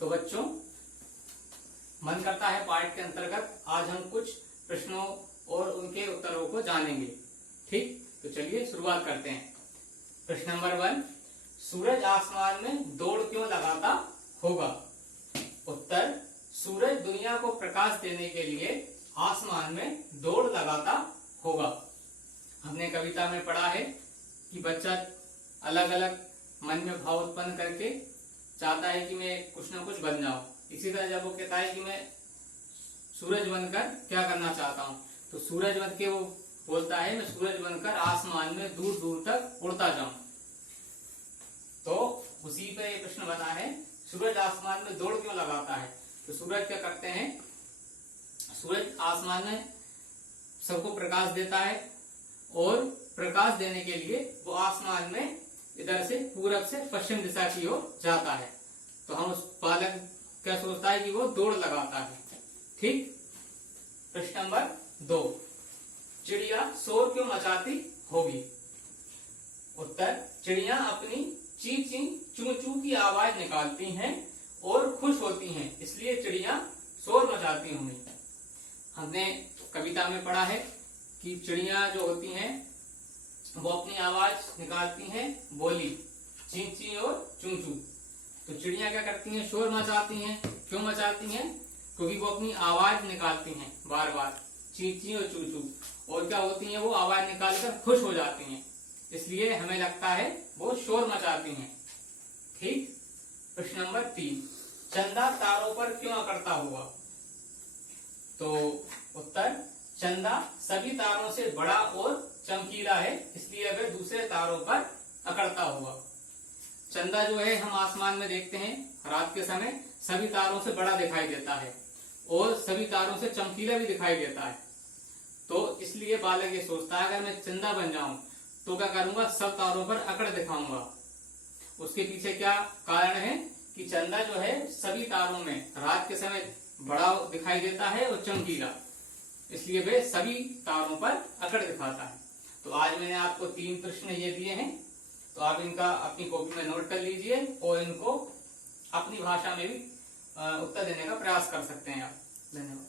तो बच्चों, मन करता है पाठ के अंतर्गत आज हम कुछ प्रश्नों और उनके उत्तरों को जानेंगे। ठीक, तो चलिए शुरुआत करते हैं। प्रश्न नंबर 1, सूरज आसमान में दौड़ क्यों लगाता होगा? उत्तर, सूरज दुनिया को प्रकाश देने के लिए आसमान में दौड़ लगाता होगा। हमने कविता में पढ़ा है कि बच्चा अलग अलग मन में भाव उत्पन्न करके चाहता है कि मैं कुछ ना कुछ बन जाऊं। इसी तरह जब वो कहता है कि मैं सूरज बनकर क्या करना चाहता हूं, तो सूरज बन के वो बोलता है मैं सूरज बनकर आसमान में दूर दूर तक उड़ता जाऊं। तो उसी पे ये प्रश्न बना है, सूरज आसमान में दौड़ क्यों लगाता है? तो सूरज क्या करते हैं, सूरज आसमान में सबको प्रकाश देता है और प्रकाश देने के लिए वो आसमान में इधर से पूरब से पश्चिम दिशा की ओर जाता है। तो हम उस बालक क्या सोचता है कि वो दौड़ लगाता है। ठीक। प्रश्न नंबर 2, चिड़िया शोर क्यों मचाती होगी? उत्तर, चिड़िया अपनी ची ची चू चू की आवाज निकालती हैं और खुश होती हैं, इसलिए चिड़िया शोर मचाती होंगी। हमने कविता में पढ़ा है कि चिड़िया जो होती हैं वो अपनी आवाज निकालती हैं बोली, ची ची और चू चू। तो चिड़िया क्या करती हैं, शोर मचाती हैं। क्यों मचाती हैं? क्योंकि वो अपनी आवाज निकालती हैं बार बार, ची ची और चू चू। और क्या होती हैं, वो आवाज निकालकर खुश हो जाती हैं, इसलिए हमें लगता है वो शोर मचाती हैं। ठीक। प्रश्न नंबर 3, चंदा तारों पर क्यों अकड़ता होगा? तो उत्तर, चंदा सभी तारों से बड़ा और चमकीला है, इसलिए वह दूसरे तारों पर अकड़ता होगा। चंदा जो है हम आसमान में देखते हैं रात के समय, सभी तारों से बड़ा दिखाई देता है और सभी तारों से चमकीला भी दिखाई देता है। तो इसलिए बालक ये सोचता है अगर मैं चंदा बन जाऊं तो क्या करूंगा, सब तारों पर अकड़ दिखाऊंगा। उसके पीछे क्या कारण है कि चंदा जो है सभी तारों में रात के समय बड़ा दिखाई देता है और चमकीला, इसलिए वे सभी तारों पर अकड़ दिखाता है। तो आज मैंने आपको 3 प्रश्न ये दिए हैं, तो आप इनका अपनी कॉपी में नोट कर लीजिए और इनको अपनी भाषा में भी उत्तर देने का प्रयास कर सकते हैं आप। धन्यवाद।